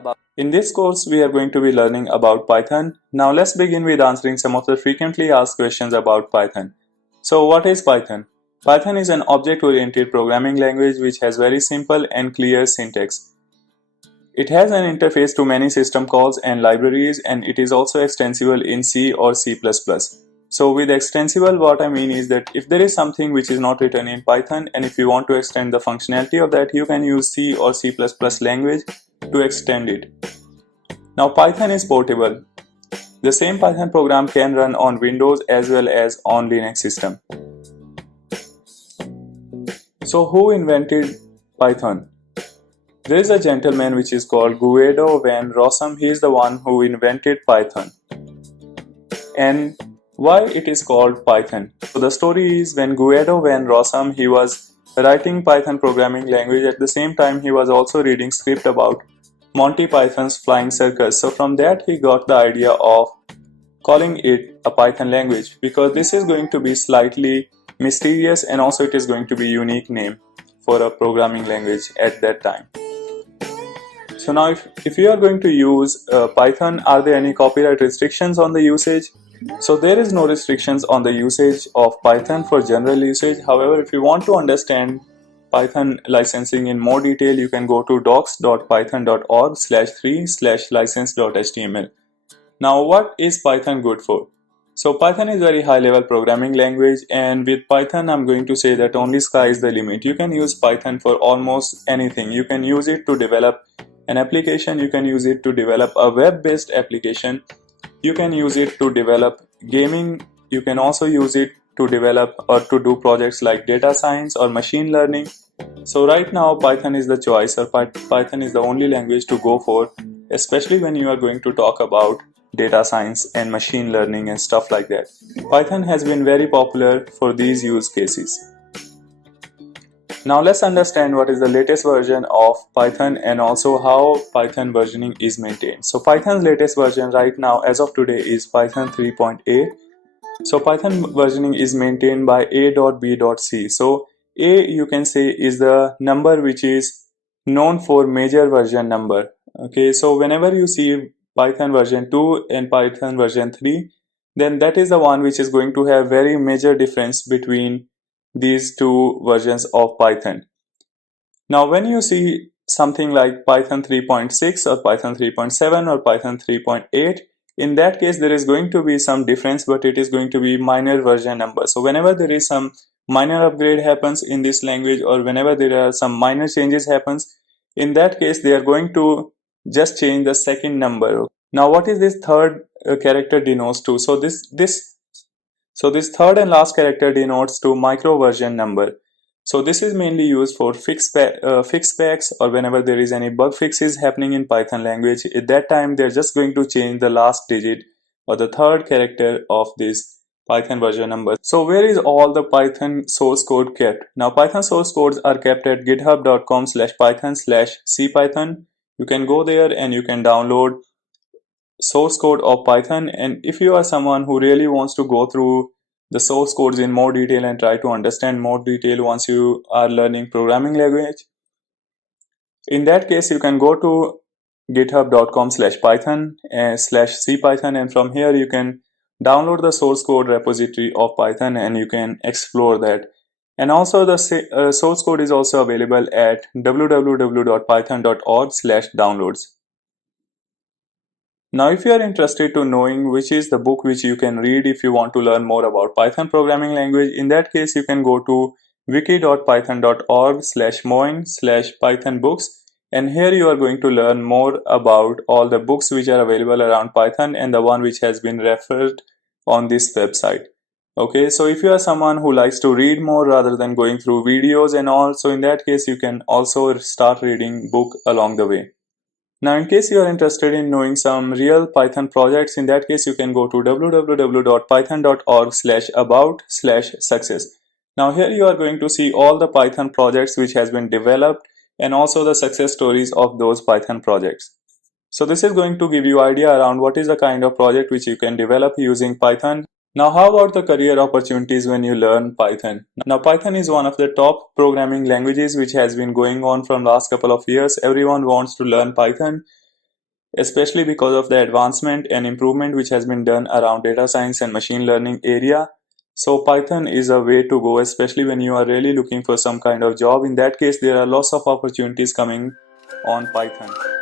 about. In this course, we are going to be learning about Python. Now let's begin with answering some of the frequently asked questions about Python. So what is Python? Python is an object-oriented programming language which has very simple and clear syntax. It has an interface to many system calls and libraries, and it is also extensible in C or C++. So with extensible, what I mean is that if there is something which is not written in Python and if you want to extend the functionality of that, you can use C or C++ language to extend it. Now Python is portable. The same Python program can run on Windows as well as on Linux system. So who invented Python? There is a gentleman which is called Guido van Rossum. He is the one who invented Python. And why it is called Python? So the story is when Guido van Rossum, he was writing Python programming language. At the same time, he was also reading script about Monty Python's Flying Circus. So from that, he got the idea of calling it a Python language because this is going to be slightly mysterious and also it is going to be a unique name for a programming language at that time. So now if you are going to use Python, are there any copyright restrictions on the usage? So there is no restrictions on the usage of Python for general usage. However, if you want to understand Python licensing in more detail, you can go to docs.python.org/3/license.html. Now what is Python good for? So Python is very high level programming language, and with Python I'm going to say that only sky is the limit. You can use Python for almost anything. You can use it to develop an application, you can use it to develop a web-based application, you can use it to develop gaming, you can also use it to develop or to do projects like data science or machine learning. So right now Python is the choice, or Python is the only language to go for, especially when you are going to talk about data science and machine learning and stuff like that. Python has been very popular for these use cases. Now let's understand what is the latest version of Python and also how Python versioning is maintained. So Python's latest version right now as of today is Python 3.8. So Python versioning is maintained by a.b.c. So A, you can say, is the number which is known for major version number. Okay, so whenever you see Python version 2 and Python version 3, then that is the one which is going to have very major difference between these two versions of Python. Now when you see something like Python 3.6 or Python 3.7 or Python 3.8, in that case there is going to be some difference, but it is going to be minor version number. So whenever there is some minor upgrade happens in this language, or whenever there are some minor changes happens, in that case they are going to just change the second number. Now what is this third character denotes to? So this third and last character denotes to micro version number. So this is mainly used for fix packs, or whenever there is any bug fixes happening in Python language. At that time they're just going to change the last digit or the third character of this Python version number. So where is all the Python source code kept? Now Python source codes are kept at github.com/python/cpython. You can go there and you can download source code of Python, and if you are someone who really wants to go through the source codes in more detail and try to understand more detail once you are learning programming language, in that case you can go to github.com/python/cpython, and from here you can download the source code repository of Python and you can explore that. And also the source code is also available at www.python.org/downloads. Now if you are interested to knowing which is the book which you can read if you want to learn more about Python programming language, in that case you can go to wiki.python.org/moin/python books, and here you are going to learn more about all the books which are available around Python and the one which has been referred on this website. Okay, so if you are someone who likes to read more rather than going through videos and all, so in that case you can also start reading book along the way. Now in case you are interested in knowing some real Python projects, in that case you can go to www.python.org/about/success. Now here you are going to see all the Python projects which has been developed and also the success stories of those Python projects. So this is going to give you idea around what is the kind of project which you can develop using Python. Now how about the career opportunities when you learn Python? Now Python is one of the top programming languages which has been going on from last couple of years. Everyone wants to learn Python especially because of the advancement and improvement which has been done around data science and machine learning area. So Python is a way to go, especially when you are really looking for some kind of job. In that case, there are lots of opportunities coming on Python.